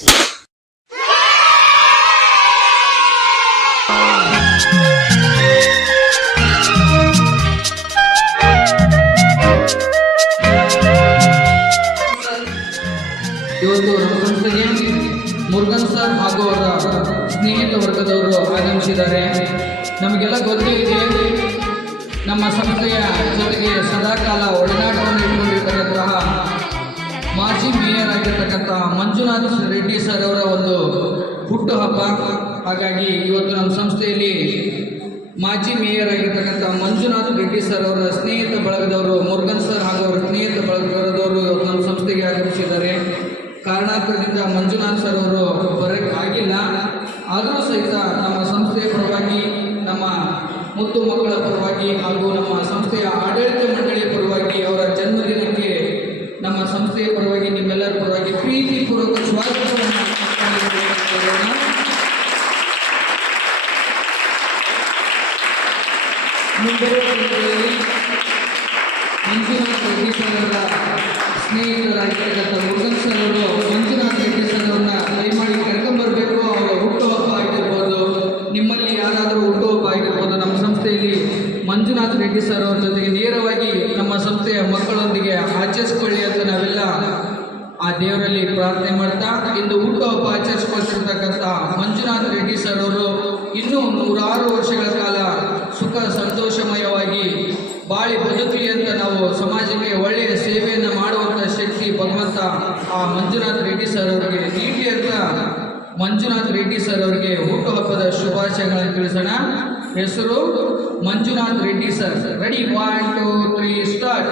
ಇವತ್ತು ನಮ್ಮ ಸಂಸ್ಥೆಗೆ ಮುರುಗನ್ ಸರ್ ಹಾಗೂ ಅವರ ಸ್ನೇಹಿತ ವರ್ಗದವರು ಆಗಮಿಸಿದ್ದಾರೆ. ನಮಗೆಲ್ಲ ಗೊತ್ತೇ ಇದೆ, ನಮ್ಮ ಸಂಸ್ಥೆಯ ಜೊತೆಗೆ ಸದಾಕಾಲ ಒಡನಾಟವನ್ನು ಇಟ್ಟುಕೊಂಡಿರ್ತಕ್ಕಂತಹ ಮಾಜಿ ಮೇಯರ್ ಆಗಿರ್ತಕ್ಕಂತಹ ಮಂಜುನಾಥ್ ರೆಡ್ಡಿ ಸರ್ ಅವರ ಒಂದು ಹುಟ್ಟುಹಬ್ಬ. ಹಾಗಾಗಿ ಇವತ್ತು ನಮ್ಮ ಸಂಸ್ಥೆಯಲ್ಲಿ ಮಾಜಿ ಮೇಯರ್ ಆಗಿರ್ತಕ್ಕಂಥ ಮಂಜುನಾಥ್ ರೆಡ್ಡಿ ಸರ್ ಅವರ ಸ್ನೇಹಿತ ಬಳಗದವರು, ಮುರುಗನ್ ಸರ್ ಹಾಗೂ ಅವರ ಸ್ನೇಹಿತ ಬಳಗದವರು ಇವತ್ತು ನಮ್ಮ ಸಂಸ್ಥೆಗೆ ಆಗಮಿಸಿದ್ದಾರೆ. ಕಾರಣಾಂತರದಿಂದ ಮಂಜುನಾಥ್ ಸರ್ ಅವರು ಬರೋಕ್ಕೆ ಆಗಿಲ್ಲ. ಆದರೂ ಸಹಿತ ನಮ್ಮ ಸಂಸ್ಥೆಯ ಪರವಾಗಿ, ನಮ್ಮ ಮುತ್ತು ಮಕ್ಕಳ ಪರವಾಗಿ ಹಾಗೂ ನಮ್ಮ ಸಂಸ್ಥೆಯ ಆಡಳಿತ ಮಂಡಳಿಯ ಪರವಾಗಿ ಅವರ ಜನ್ಮದಿನಕ್ಕೆ ನಮ್ಮ ಸಂಸ್ಥೆಯ ಪರವಾಗಿ ನಿಮ್ಮೆಲ್ಲರ ಪರವಾಗಿ ಪ್ರೀತಿಪೂರ್ವಕ ಸ್ವಾಗತವನ್ನು ಮುಂಬರುವ ದಿನಗಳಲ್ಲಿ ಮಂಜುನಾಥ್ ರೆಡ್ಡಿ ಸರ್ ಅವರ ಸ್ನೇಹಿತರಾಗಿರ್ತಕ್ಕಂಥ ಮುರುಗನ್ ಸರ್ ಅವರು ಮಂಜುನಾಥ್ ರೆಡ್ಡಿ ಸರ್ ಅವ್ರನ್ನ ದಯಮಾಡಿ ಕರ್ಕೊಂಡ್ಬರ್ಬೇಕು. ಅವರ ಹುಟ್ಟುಹಬ್ಬ ಆಗಿರ್ಬೋದು, ನಿಮ್ಮಲ್ಲಿ ಯಾರಾದರೂ ಹುಟ್ಟುಹಬ್ಬ ಆಗಿರ್ಬೋದು, ನಮ್ಮ ಸಂಸ್ಥೆಯಲ್ಲಿ ಮಂಜುನಾಥ್ ರೆಡ್ಡಿ ಸರ್ ಅವ್ರ ಜೊತೆಗೆ ನೇರವಾಗಿ ನಮ್ಮ ಸಂಸ್ಥೆಯ ಮಕ್ಕಳೊಂದಿಗೆ ಆಚರಿಸ್ಕೊಳ್ಳಿ ಅಂತ ನಾವೆಲ್ಲ ಆ ದೇವರಲ್ಲಿ ಪ್ರಾರ್ಥನೆ ಮಾಡ್ತಾ, ಇಂದು ಹುಟ್ಟುಹಬ್ಬ ಆಚರಿಸ್ಕೊಳ್ತಿರ್ತಕ್ಕಂಥ ಮಂಜುನಾಥ್ ರೆಡ್ಡಿ ಸರ್ ಅವರು ಇನ್ನೂ 106 ವರ್ಷಗಳ ಕಾಲ ಸುಖ ಸಂತೋಷಮಯವಾಗಿ ಬಾಳಿ ಬದುಕಲಿ ಅಂತ ನಾವು ಸಮಾಜಕ್ಕೆ ಒಳ್ಳೆಯ ಸೇವೆಯನ್ನು ಮಾಡುವಂಥ ಶಕ್ತಿ ಭಗವಂತ ಆ ಮಂಜುನಾಥ್ ರೆಡ್ಡಿ ಸರ್ ಅವರಿಗೆ ನೀಡಿ ಅಂತ ಮಂಜುನಾಥ್ ರೆಡ್ಡಿ ಸರ್ ಅವರಿಗೆ ಹುಟ್ಟುಹಬ್ಬದ ಶುಭಾಶಯಗಳನ್ನು ತಿಳಿಸೋಣ. ಹೆಸರು Manjunath Reddy sir. Ready, 1 2 3 start.